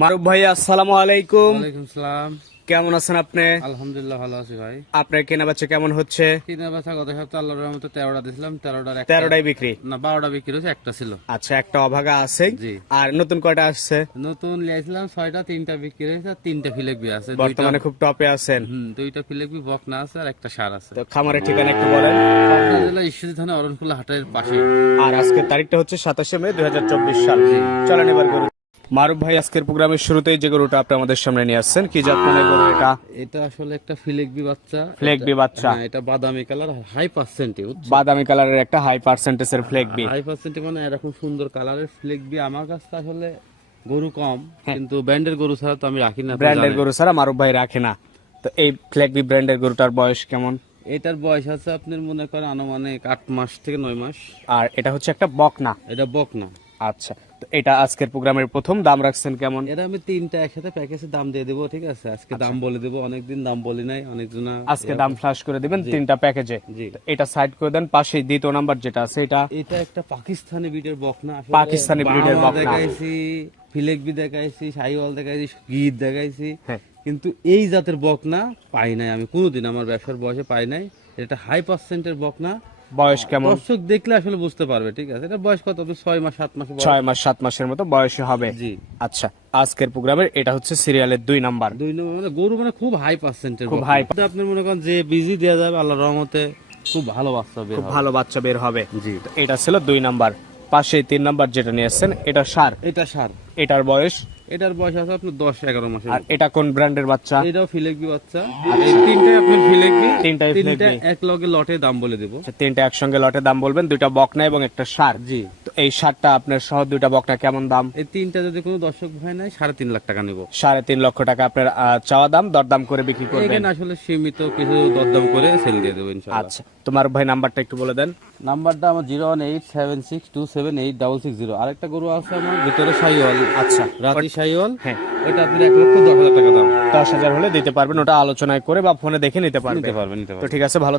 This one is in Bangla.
মারুফ ভাই আসসালামু আলাইকুম। সালাম। কেমন আছেন আপনি? আলহামদুলিল্লাহ ভালো আছি ভাই। আপনার কেনা বেচা কেমন হচ্ছে? কিনা বেচা গত সপ্তাহে আল্লাহর রহমতে তেরোটা দিছিলাম তেরোটার তেরোটাই বিক্রি? না বারোটা বিক্রি হয়েছে একটা ছিল। আচ্ছা একটা অভাগা আছে। আর নতুন কয়টা আসছে? নতুন লিয়েছিলাম ছয়টা তিনটা বিক্রি হয়েছে আর তিনটা ফিলেকবি আছে। বর্তমানে খুব টপে আছেন। হুম দুইটা ফিলেকবি বকনা আছে আর একটা সার আছে। তো খামারের ঠিকানা একটু বলেন। পাবনা জেলা ঈশ্বরী থানা অরণকুলা হাটের পাশে। আর আজকের তারিখটা হচ্ছে সাতাশে মে দুই হাজার চব্বিশ সাল। চলেন এবার মারুফ ভাই আজকের প্রোগ্রামের শুরুতেই যে গরুটা আপনি আমাদের সামনে নিয়ে আসছেন কি জাত মানে গরু এটা? এটা আসলে একটা ফিলেকবি বাচ্চা। ফ্লেগবি বাচ্চা। হ্যাঁ এটা বাদামি কালার হাই পার্সেন্টে বাদামি কালারের একটা হাই পার্সেন্টেজের ফ্লেগবি হাই পার্সেন্টে মানে এরকম সুন্দর কালারের ফিলেকবি। আমার কাছে আসলে গরু কম হ্যাঁ। কিন্তু ব্যান্ডের গরু ছাড়া তো আমি রাখি না ব্র্যান্ডের গরু ছাড়া মারুফ ভাই রাখে না। তো এই ফ্লেগবি ব্র্যান্ডের গরুটার বয়স কেমন? এটার বয়স আছে আপনার মনে করেন আনুমানিক আট মাস থেকে নয় মাস। আর এটা হচ্ছে একটা বকনা। এটা বক না আচ্ছা। এটা আজকের প্রোগ্রামের প্রথম। দাম রাখছেন কেমন? এটা আমি তিনটা একসাথে প্যাকেজে দাম দিয়ে দেবো ঠিক আছে? আজকে দাম বলে দেবো অনেকদিন দাম বলি নাই অনেকজন আজকে দাম ফ্লাশ করে দিবেন তিনটা প্যাকেজে। এটা সাইড করে দেন পাশে দ্বিতীয় নাম্বার যেটা আছে এটা এটা একটা পাকিস্তানি ব্রিডের বক না পাকিস্তানি এর বকনা। দেখাইছি ফিলেকবি দেখাইছি শাহিওয়াল দেখাইছি গির দেখাইছি। হ্যাঁ। কিন্তু এই জাতের বক না পাই নাই আমি কোনোদিন আমার ব্যবসার বয়সে পাই নাই। এটা হাই পার্সেন্টের বক না বয়স কেমন? দর্শক দেখলে আসলে বুঝতে পারবে ঠিক আছে? এটা বয়স কত? ছয় মাস সাত মাস ছয় মাস সাত মাসের মতো বয়সে হবে। জি। আচ্ছা আজকের প্রোগ্রামের এটা হচ্ছে সিরিয়ালের দুই নাম্বার। দুই নম্বর মানে গরু মানে খুব হাই পার্সেন্টের খুব high আপনার মনে করেন যে বিজি দেওয়া যাবে আল্লাহর রহমতে খুব ভালো বাচ্চা বের খুব ভালো বাচ্চা বের হবে। জি। এটা ছিল দুই নাম্বার। পাশে তিন নাম্বার যেটা নিয়ে আসছেন এটা সার। এটা সার। এটার বয়স এটার বয়স আছে আপনার দশ এগারো মাসের আর এটা কোন ব্র্যান্ডের বাচ্চা? এটাও ফিলেকবি বাচ্চা। এই তিনটাই আপনার ফিলেকবি তিনটাই তিনটা এক লগে লটে দাম বলে দেবো। আচ্ছা, তিনটা একসঙ্গে লটে দাম বলবেন দুইটা বকনা এবং একটা সার। জি। তো এই সারটা আপনার সহ দুইটা বকনা কেমন দাম? এই তিনটা যদি কোনো দর্শক ভাই নাই সাড়ে তিন লাখ টাকা নেব। সাড়ে তিন লক্ষ টাকা আপনার চাওয়া দাম দরদাম করে বিক্রি করবেন। এখানে আসলে সীমিত কিছু দরদাম করে সেল দিয়ে দেবো ইনশাআল্লাহ। আচ্ছা তোমার ভাই নাম্বারটা একটু বলে দেন। নাম্বারটা আমার zero one eight seven six two seven eight double six zero. আরেকটা গরু আছে আমার ভিতরে সাইওয়াল। আচ্ছা। রাতি সাইওয়াল হ্যাঁ। ওইটা আপনি এক লক্ষ দশ হাজার টাকা দাম। দশ হাজার হলে দিতে পারবেন ওটা আলোচনায় করে বা ফোনে দেখে নিতে পারবেন নিতে পারবেন। তো ঠিক আছে ভালো